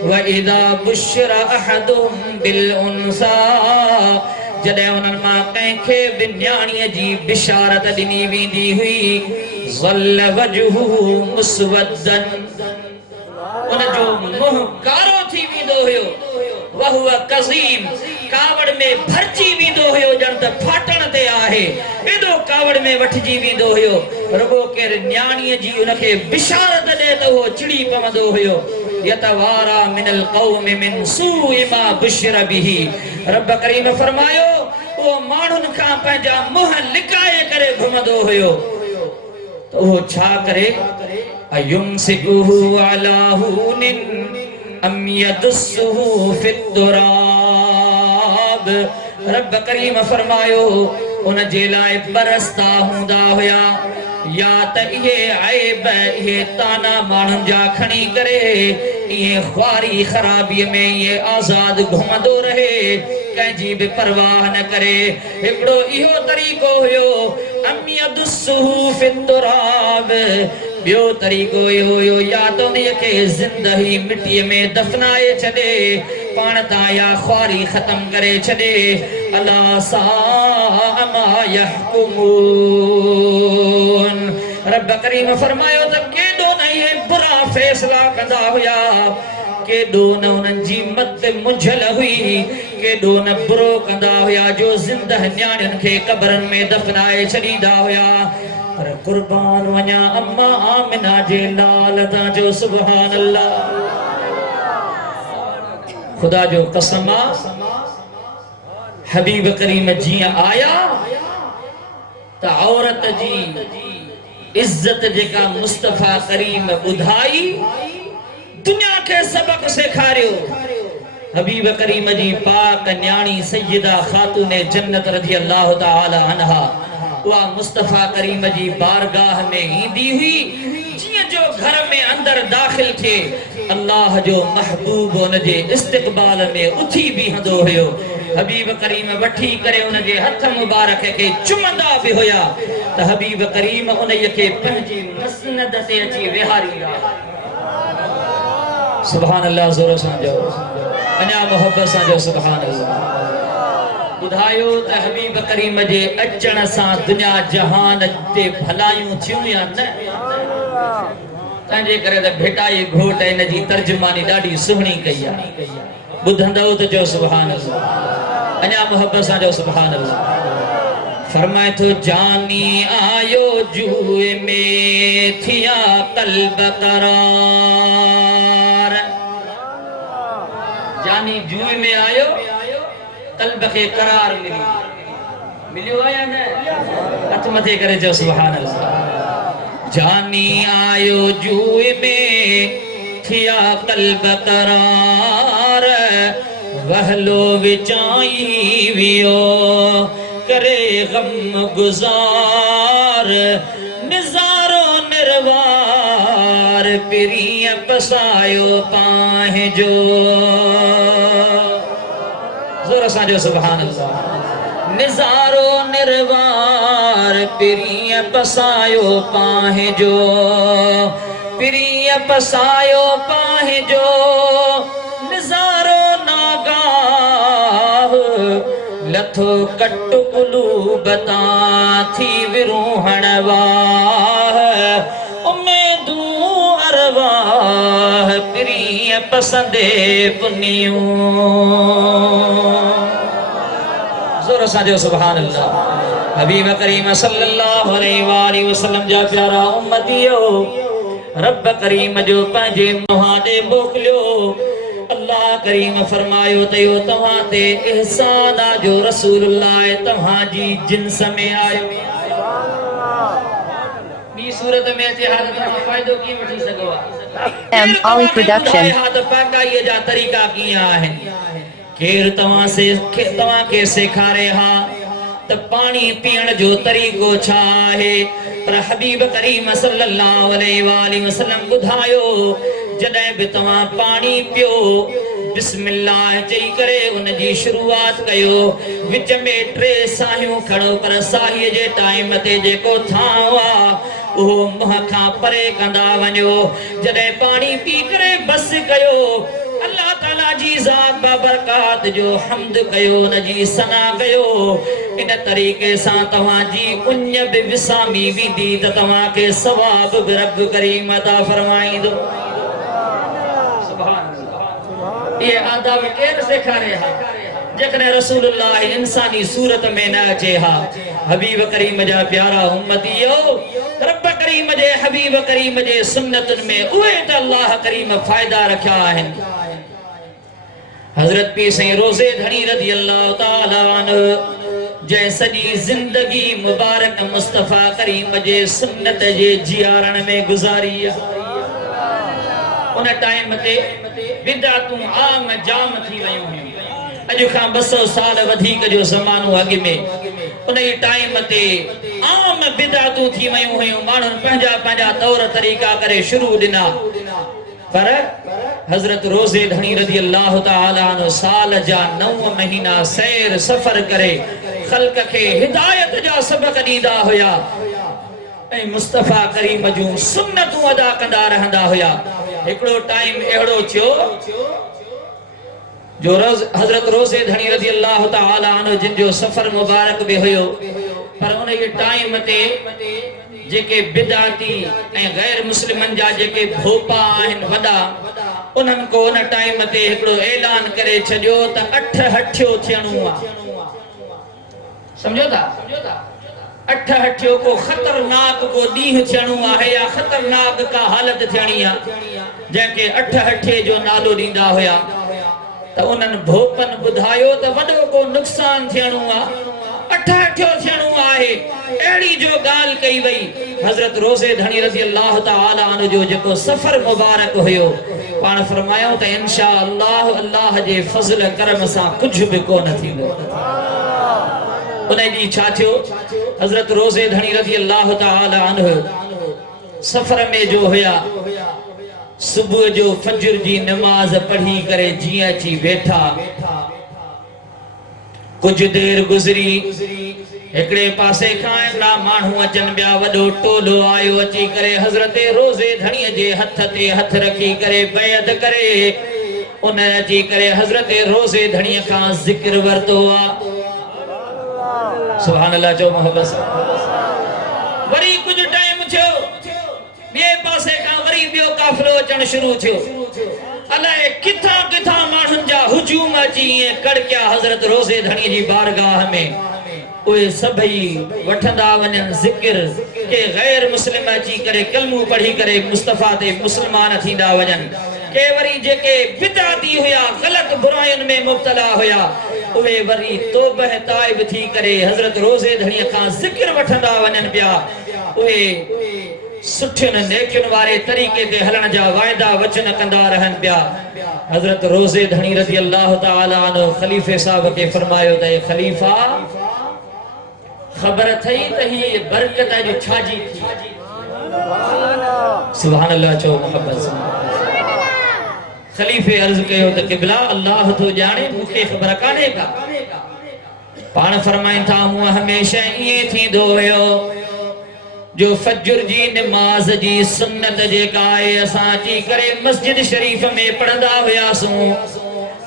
वइज़ा बुश्शिर अहदुहुम बिल उन्सा जॾहिं उन्हनि मां कंहिंखे बि न्याणीअ जी बिशारत ॾिनी वेंदी हुई ज़ल्ल वजहु मुस्वद्दन उनजो मुंहुं कारो थी वेंदो हुयो वहुव कज़ीम कावड़ में भरजी वेंदो हुयो ॼण त फाटण ते आहे एॾो कावड़ में वठिजी वेंदो हुयो रुगो केर न्याणीअ जी उनखे बिशारत ॾे त उहो चिड़ी पवंदो हुयो यतवारा मिनल क़ौम मिन सूइ मा बुश्शिर बिही रब करीम फरमायो उहो माण्हुनि खां पंहिंजा मुंहं लिकाए करे घुमंदो हुयो त उहो छा करे अयुमसिकुहु अला हुनिन अम यदुस्सुहु फित्तुराब रब करीम फरमायो उन जे लाइ बरसता हूंदा हुया या त इहे ऐब इहे ताना माण्हुनि जा खणी करे इहे ख्वारी ख़राबीअ में इहे आज़ाद घुमंदो रहे कंहिंजी बि परवाह न करे हिकिड़ो इहो तरीक़ो हुयो अम यदुस्सुहु फित्तुराब ॿियो तरीक़ो इहो हुयो या त उन्हीअ खे ज़िंदगी मिटीअ में दफ़नाए छॾे पाण तां या ख्वारी ख़तम करे छॾे अला साअ मा यहकुमून रब करीम फरमायो त केॾो न इहे बुरा फ़ैसिला कंदा हुया केॾो न उन्हनि जी मत मुंझल हुई केॾो न बुरो कंदा हुया जो ज़िंदह न्याणियुनि खे क़बरनि में दफ़नाए छॾींदा हुया पर कुर्बान वञा अम्मा आमिना जे लाल तां जो सुभान अल्लाह खुदा जो कसम हबीब करीम जीअं आया त औरत जी इज्जत जेका मुस्तफ़ा करीम ॿुधाई दुनिया के सबक सेखारियो हबीब करीम जी पाक न्याणी सैयदा खातून जन्नत रज़ी अल्लाह ताला अन्हा वा मुस्तफ़ा करीम जी बारगाह में ईंदी हुई जिए जो घर में अंदर दाखिल थे अल्लाह जो महबूब उन जे इस्तक़बाल में उथी बीहंदो हुयो हबीब करीम वठी करे उन जे हथ मुबारक के चुमंदा भी होया त हबीब करीम उन के पंहिंजी मसनद ते अची विहारींदा सुभान अल्लाह ज़ोर सां जो अञा मोहब्बत सां जो सुभान अल्लाह बुधायो त हबीब करीम जे अचण सां दुनिया जहान ते भलायूं थियूं या न तंहिंजे करे त भेटाई घोट इन जी तर्जुमानी ॾाढी सुहिणी कई आहे ॿुधंदव त जो सुभान अल्लाह अञा मोहब्बत सां जो सुभान अल्लाह फरमाए थो जानी आयो जुए में थिया कल्ब करार जानी जुए में आयो कल्ब के करार मिलियो या न हथ मथे करे जो सुभान अल्लाह जानी आयो जुए में थिया कल्ब करार वहलो विचाई वियो करे गम गुजार निजारो निर्वार पिरिय पसायो पाहे जो जोर सां जो सुभान अल्लाह निजारो निर्वार पिरिय पसायो पाहे जो पिरिय पसायो पाहे जो निजारो नागाह लथो कट कुलूबता थी विरूहण वाह उम्मीदू अरवाह प्रिय पसंदे पुनियूं जोर सां जो सुभान अल्लाह हबीब करीम सल्लल्लाहु अलैहि वसल्लम जा प्यारा उम्मतियो रब करीम जो पंहिंजे मुंहां ॾे मोकिलियो अल्लाह करीम फरमायो त यो तव्हां ते एहसान जो रसूलुल्लाह तव्हां जी जिन्स में आयो ॿी सूरत में अचे हा त तव्हां फ़ाइदो कीअं वठी सघो M. Ali Production. हा त पाकाईअ जा तरीक़ा कीअं आहिनि केर तव्हां खे सेखारे हा त पाणी पीअण जो तरीक़ो छा आहे पर हबीब करीम सल्लल्लाहु अलैहि वसल्लम ॿुधायो जॾहिं बि तव्हां पाणी पियो बिस्मिल्लाह चई करे उन जी शुरूआत कयो विच में 3 साहियूं खणो पर साहीअ जे टाइम ते जेको थांव आहे उहो मुंहं खां परे कंदा वञो जॾहिं पाणी पी करे बस कयो अल्लाह ताला जी ज़ात बाबरकात जो हम्द कयो उन जी सना कयो इन तरीक़े सां तव्हां जी उञ बि विसामी वेंदी त तव्हां खे सवाब बि रब करीम अता फरमाईंदो ये आदाब केर सेखारे हा जकने रसूलुल्लाह इंसानी सूरत में न अचे हा हबीब करीम जा प्यारा उम्मतियो रब करीम जे हबीब करीम जे सुन्नतुन में उहे त अल्लाह करीम फ़ायदा रखिया आहिनि हज़रत पीर साईं रोज़े धणी रज़ी अल्लाह ताला अन्हु जंहिं सॼी ज़िंदगी मुबारक मुस्तफ़ा करीम जे सुन्नत जे जियारण में गुज़ारी उन टाइम ते बिदअतूं आम जाम थी वयूं हुयूं अॼु खां 200 साल वधीक जो ज़मानो अॻु में उन टाइम ते आम बिदातूं थी वयूं हुयूं माण्हुनि पंहिंजा पंहिंजा तौर तरीक़ा करे शुरू ॾिना पर हज़रत रोज़े धणी रज़ी अल्लाह ताला अन्हु साल जा 9 महीना सैर सफ़र करे ख़ल्क़ खे हिदायत जा सबक़ ॾींदा हुया ऐं मुस्तफ़ा करीम जूं सुन्नतूं अदा कंदा रहंदा हुया हिकिड़ो टाइम अहिड़ो थियो जो हज़रत रोज़े धणी रज़ी अल्लाह ताला अन्हु जिन जो सफ़र मुबारक बि हुयो पर उन जे टाइम ते जेके बिदाती ऐं गैर मुस्लिमन जा जेके भोपा आहिनि वॾा उन्हनि को उन टाइम ते हिकिड़ो ऐलान करे छॾियो त 8 हठियो थियणो आहे सम्झो था 8 हठियो को ख़तरनाक को ॾींहुं थियणो आहे या ख़तरनाक का हालत थियणी आहे जंहिंखे 8 हठे जो नालो ॾींदा हुया त उन्हनि भोपनि ॿुधायो त वॾो को नुक़सान थियणो आहे 8 हठियो थियणो आहे अहिड़ी जो ॻाल्हि कई वई हज़रत रोज़े धणी रज़ी अल्लाह ताला अन्हु जो जेको सफ़र मुबारक हुयो पाण फरमायो त इंशा अल्लाह अल्लाह जे फज़ल करम सां कुझु बि कोन थींदो उन ॾींहुं छा थियो हज़रत रोज़े धणी रज़ी अल्लाह ताला अन्हु सफ़र में जो हुया सुबुह जो फजर जी नमाज पढ़ी करे जीअं अची वेठा कुछ देर गुज़री हिकड़े पासे खां हिकड़ा माण्हू अचनि ॿिया वॾो टोलो आयो अची करे हज़रत रोज़े धणीअ जे हथ ते हथ रखी करे बैत करे उन अची करे हज़रत रोज़े धणीअ खां ज़िक्र वरतो आहे सुभान अल्लाह चओ मोहब्बत सां वरी कुछ टाइम थियो ॿिए पासे खां वरी ॿियो काफ़िलो अचणु शुरू थियो अलाए किथां किथां माण्हुनि जा हुजूम अची ईअं कड़किया हज़रत रोज़े धणी जी बारगाह में उहे सभई वठंदा वञनि ज़िक्र के गैर मुस्लिम अची करे कलमू पढ़ी करे मुस्तफ़ा ते मुस्लमान थींदा वञनि के वरी जेके बिदाती हुया ग़लत बुरायुनि में मुब्तला हुया उहे वरी तौबह ताइब थी करे हज़रत रोज़े धणीअ खां ज़िक्र वठंदा वञनि पिया उहे सुठियुनि नेकियुनि वारे तरीक़े ते हलण जा वाइदा वचन कंदा रहनि पिया हज़रत रोज़े धणी रज़ी अल्लाह ताला अन्हु ख़लीफ़े साहब खे फरमायो त ख़लीफ़ा ख़बर थई त ही बरकत जो छाजी थी सुभान अल्लाह चओ मोहब्बत सां ख़लीफ़े अर्ज़ कयो त क़िबला अल्लाह तो ॼाणे मूंखे ख़बर कान्हे का पाण फरमाइनि था हूअं हमेशह ईअं थींदो हुयो जो फजर जी नमाज जी सुन्नत जेका आहे असां अची करे मस्जिद शरीफ में पढ़ंदा हुयासूं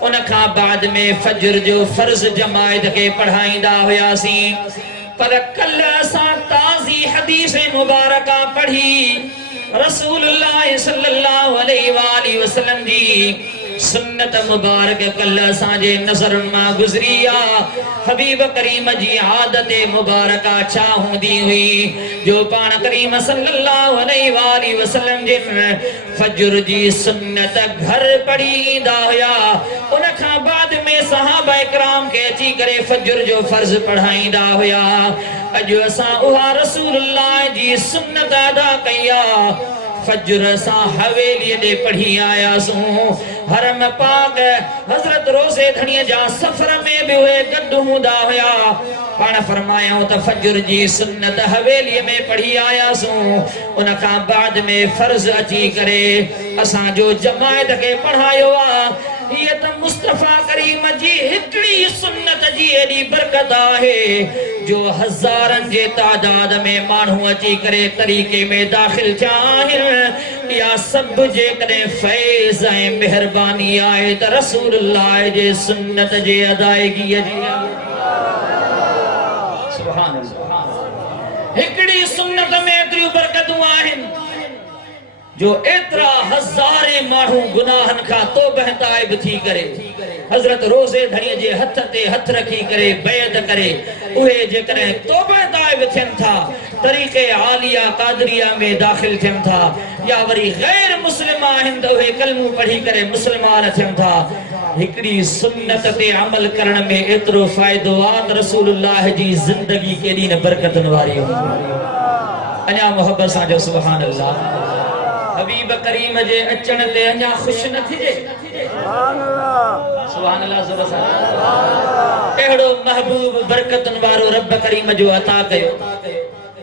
उन खां बाद में फजर जो फर्ज़ जमायत खे पढ़ाईंदा हुयासीं पर कल असां ताज़ी हदीस मुबारका पढ़ी रसूलुल्लाह सल्लल्लाहु अलैहि वसल्लम जी सुन्नत मुबारक कल असांजे नज़रुनि मां गुज़री आहे हबीब करीम जी आदत मुबारका छा हूंदी हुई जो पाण करीम सल्लल्लाहु अलैहि वसल्लम जे फजर जी सुन्नत घर पढ़ी ईंदा हुया उन खां बाद में सहाबा इकराम खे अची करे फजर जो फर्ज़ पढ़ाईंदा हुया अॼु असां उहा रसूलुल्लाह जी सुन्नत अदा कई आहे फजर असां हवेली दे पढ़ी आयासूं हरम पाक हज़रत रोज़े धणीअ जा सफ़र में भी हुए गॾु हूंदा हुया पाण फरमायूं त फजर जी सुन्नत हवेली में पढ़ी आयासूं उन खां बाद में फर्ज़ अची करे असां जो जमायत खे पढ़ायो आहे ये त मुस्तफ़ा करीम जी हिकड़ी सुन्नत जी एडी बरकत आहे जो हज़ारनि जे तादाद में माण्हू अची करे तरीक़े में दाख़िल थिया आहिनि या सब जे कॾहिं फैज़ ऐं मेहरबानी आहे त रसूलुल्लाह जे सुन्नत जे अदायगीअ जी सुभान अल्लाह हिकड़ी सुन्नत में एतिरियूं बरकतूं आहिनि जो एतरा हज़ारे माण्हू गुनाहनि खां तौबह ताइब थी करे हज़रत रोज़े धणीअ जे हथ ते हथ रखी करे बैत करे उहे जेकॾहिं तौबह ताइब थियनि था तरीक़े आलिया कादरिया में दाख़िल थियनि था या वरी गैर मुस्लिम आहिनि त उहे कलमू पढ़ी करे मुस्लमान थियनि था हिकड़ी सुन्नत ते अमल करण में एतिरो फ़ाइदो आहे त रसूलुल्लाह जी ज़िंदगी केॾी न बरकतुनि वारी हुई अञा मोहब्बत सां जो सुभान अल्लाह हबीब करीम जे अचण ते अञा खुश न थिजे सुभान अल्लाह ज़ोर सां अहिड़ो महबूब बरकतुनि वारो रब करीम जो अता कयो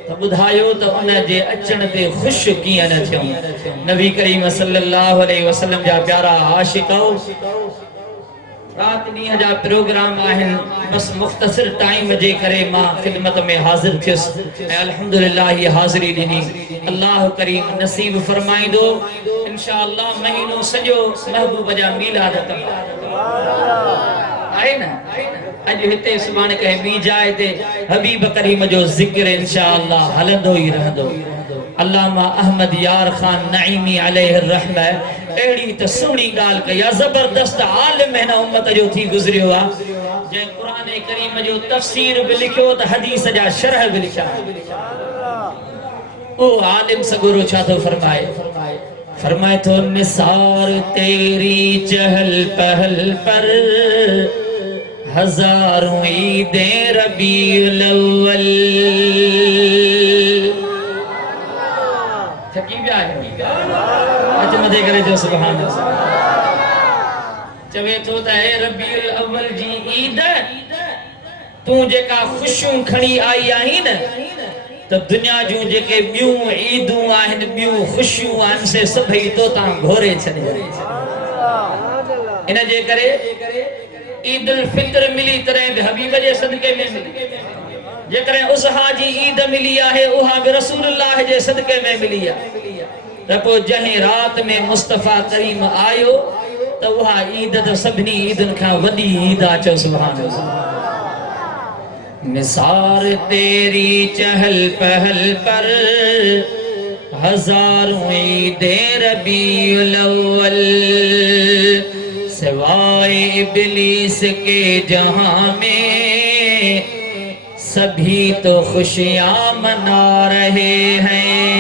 त ॿुधायो त उन जे अचण ते खुश कीअं न थियूं नबी करीम सल्लल्लाहु अलैहि वसल्लम जा प्यारा आशिक़ो रात ॾींहं जा प्रोग्राम आहिनि बस मुख़्तसिर टाइम जे करे मां ख़िदमत में हाज़िर थियुसि ऐं अल्हम्दुलिल्लाह ये हाज़िरी ॾिनी अल्लाह करीम नसीब फरमाईंदो इंशाअल्लाह महीनो सॼो महबूब जा मीलाद आहे न अॼु हिते सुभाणे कंहिं ॿी जाइ ते हबीब करीम जो ज़िक्र इंशाअल्लाह हलंदो ई रहंदो अल्लामा अहमद यार खान नईमी अलैहि रहमह एड़ी त सुणी गाल कई जबरदस्त आलिम है ना उम्मत जो थी गुजरियो आ जे कुरान करीम जो तफसीर भी लिखियो त हदीस जा शरह भी लिखा ओ आलिम सगुरु छा तो फरमाए तो निसार तेरी चहल पहल पर हजारों ईदें रबीउल अव्वल थकी पिया है अच मदे करे जो सुभान अल्लाह चवे तो त ए रबीउल अव्वल जी ईद तू जेका खुशियों खणी आई आही न तो दुनिया जो जेके बियूं ईदूं आहिन बियूं खुशियों आहिन से सभई तो ता घोरे छने इन जे करे ईद उल फित्र मिली तरह हबीब जे सदके में मिली जेकरे उसहा जी ईद मिली आहे उहा भी रसूलुल्लाह जे सदके में मिली आ त पो जहे रात में मुस्तफा करीम आयो तो वहा ईद तो सभनी ईदन का वडी ईद आ चो सुभान अल्लाह निसार तेरी चहल पहल पर हजारों ईदें रबीउल अव्वल सिवाय इब्लीस के जहां में सभी तो खुशियां मना रहे हैं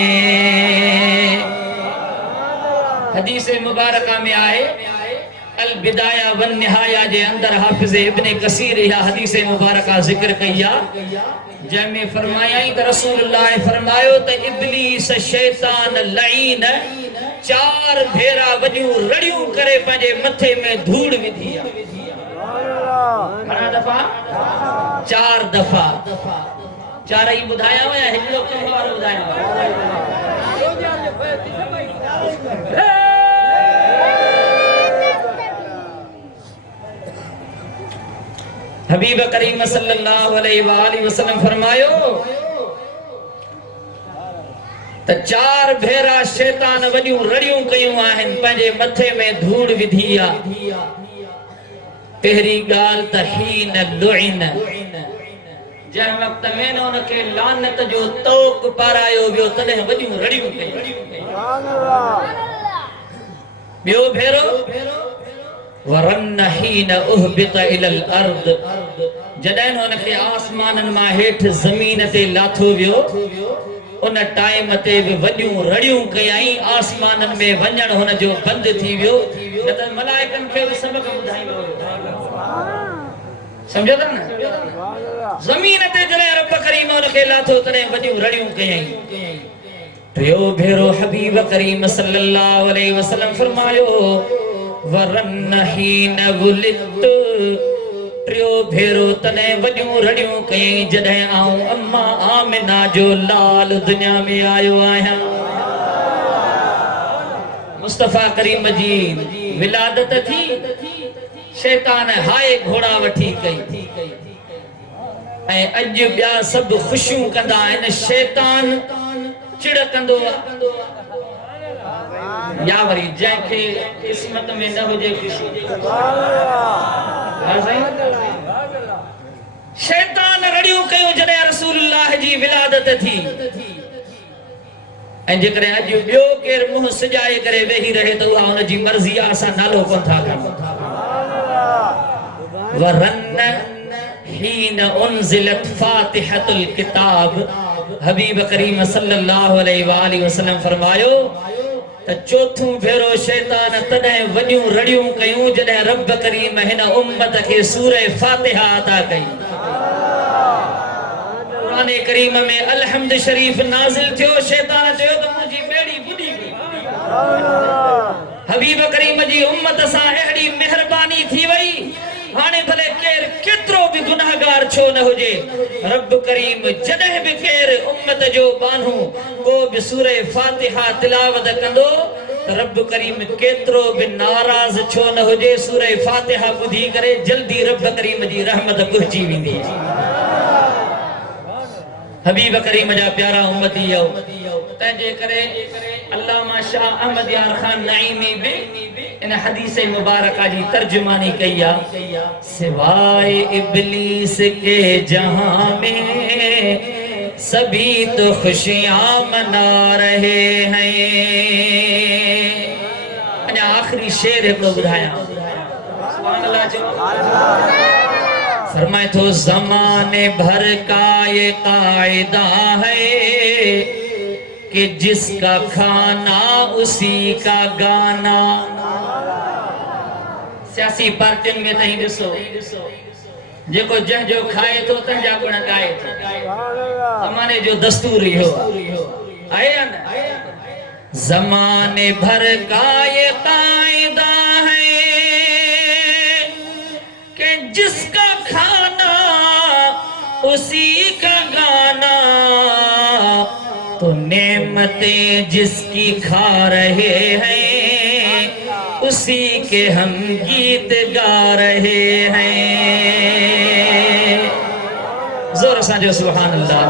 हदीस मुबारका में आए अल बिदाया वन निहाया जे अंदर हाफिज इब्ने कसीर या हदीस मुबारका जिक्र किया जैमें फरमाया त रसूलुल्लाह फरमायो त इब्लीस शैतान लईन चार भेरा वजू रड़ियों करे पंजे मथे में धूड़ विधी घणा दफा चार दफा चार ही बुधाया हुआ हिकड़ो कम वारो बुधाया हबीब करीम सल्लल्लाहु अलैहि वसल्लम फरमायो त चार भेरा शैतान वडियूं रड़ियूं कयूं आहिन पंहिंजे मथे में धूड़ विधी आ पहिरी गाल त हीन लुइन जंहिं वक्त में न उनखे लानत जो तोक पारायो वियो तॾहिं वडियूं रड़ियूं कयूं ॿियो भेरो वरन हीन उहबित इलल अर्द जॾहिं उनखे आसमानन मां हेठ ज़मीन ते लाथो वियो उन टाइम ते भी वडियूं रड़ियूं कयाई आसमानन में वञण हुन जो बंद थी वियो न त मलाइकन खे सबक ॿुधाईंदो समझो था न ज़मीन ते जॾहिं रब करीम उनखे लाथो तॾहिं वडियूं रड़ियूं कयाई टियों भेरो हबीब करीम सल्लल्लाहु अलैहि वसल्लम फरमायो वरन हीन वुलित टियों भेरो तने वडियूं रड़ियूं कई जॾहिं आऊं अम्मा आमिना जो लाल दुनिया में आयो आहियां मुस्तफा करीम जी विलादत थी शैतान हाय घोड़ा वठी कई ऐं अॼु ॿिया सभु खुशियूं कंदा आहिनि शैतान चिड़ कंदो या वरी जंहिंखे किस्मत में न हुजे खुशी शैतान रड़ियूं कयूं जॾहिं रसूलुल्लाह जी विलादत थी ऐं जेकॾहिं अॼु ॿियो केरु मुंहुं सिजाए करे वेही रहे त उहा हुनजी मर्ज़ी आहे असां नालो कोन था खणूं वरन हीन उनज़िलत फातिहतुल किताब हबीब करीम सल्लल्लाहु अलैहि वसल्लम फरमायो त चौथों भेरो शैतान तॾहिं वडियूं रड़ियूं कयूं जॾहिं रब करीम हिन उम्मत खे सूरह फातिहा अता कई कुरान करीम में अलहम्द शरीफ नाज़िल थियो शैतान चयो त मुंहिंजी बेड़ी बुॾी गई हबीब करीम जी उम्मत सां अहिड़ी मेहरबानी थी वई हाणे भले केर केतिरो भी गुनाहगार छो न हुजे रब करीम जॾहिं भी केर उम्मत जो बानू को भी सूरह फातिहा तिलावत कंदो त रब करीम केतिरो भी नाराज छो न हुजे सूरह फातिहा ॿुधी करे जल्दी रब करीम जी रहमत पहुची वेंदी हबीब करीम जा प्यारा उम्मती हो तंहिंजे करे अल्लामा शाह अहमद यार खान नईमी बि इन हदीस मुबारका जी तर्जुमानी कई आहे सिवाय इब्लीस के जहां में सभी तो खुशियां मना रहे हैं अञा आखिरी शेर हिकिड़ो ॿुधायां सुभान अल्लाह जो फरमाए तो ज़माने भर का ये कायदा है कि जिसका खाना उसी का गाना सियासी पार्टियुनि में तई ॾिसो जेको जंहिंजो खाए थो तंहिंजा गुण ॻाए थो ज़माने जो दस्तूर इहो आहे या न ज़माने भर का ये कायदा है कि जिसका खाना उसी का गाना तो नेमतें जिसकी खा रहे हैं उसी के हम गीत गा रहे हैं जोर से जो सुभान अल्लाह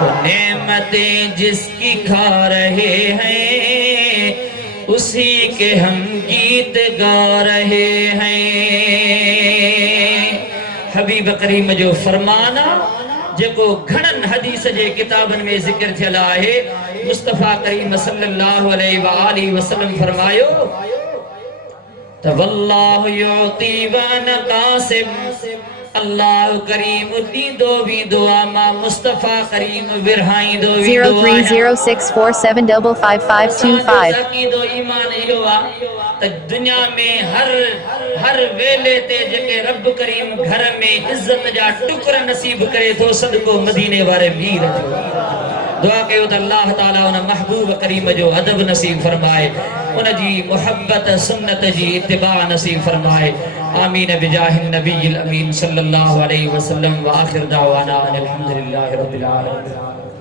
तो नेमतें जिसकी खा रहे हैं उसी के हम गीत गा रहे हैं हबीब करीम जो फरमाना जेको घणन हदीस जे किताबन में जिक्र थियल आहे मुस्तफा करीम सल्लल्लाहु अलैहि व आलिहि वसल्लम फरमायो त वल्लाहु युती व नकासिम अल्लाह करीम दीदो वी दुआ मा मुस्तफा करीम विरहाई दो वी दुआ 0306475525 की दो ईमान इहो आ त दुनिया में हर वेले ते जेके रब करीम घर में इज्जत जा टुकड़ा नसीब करे थो सदको मदीने वारे मीर जो दुआ कयो त अल्लाह ताला उन महबूब करीम जो अदब नसीब फरमाए उन जी मोहब्बत सुन्नत जी इत्तिबा नसीब फरमाए आमीन बिजाहिन नबील अमीन सल्लल्लाहु अलैहि वसल्लम व आखिर दावाना अल्हम्दुलिल्लाहि रब्बिल आलमीन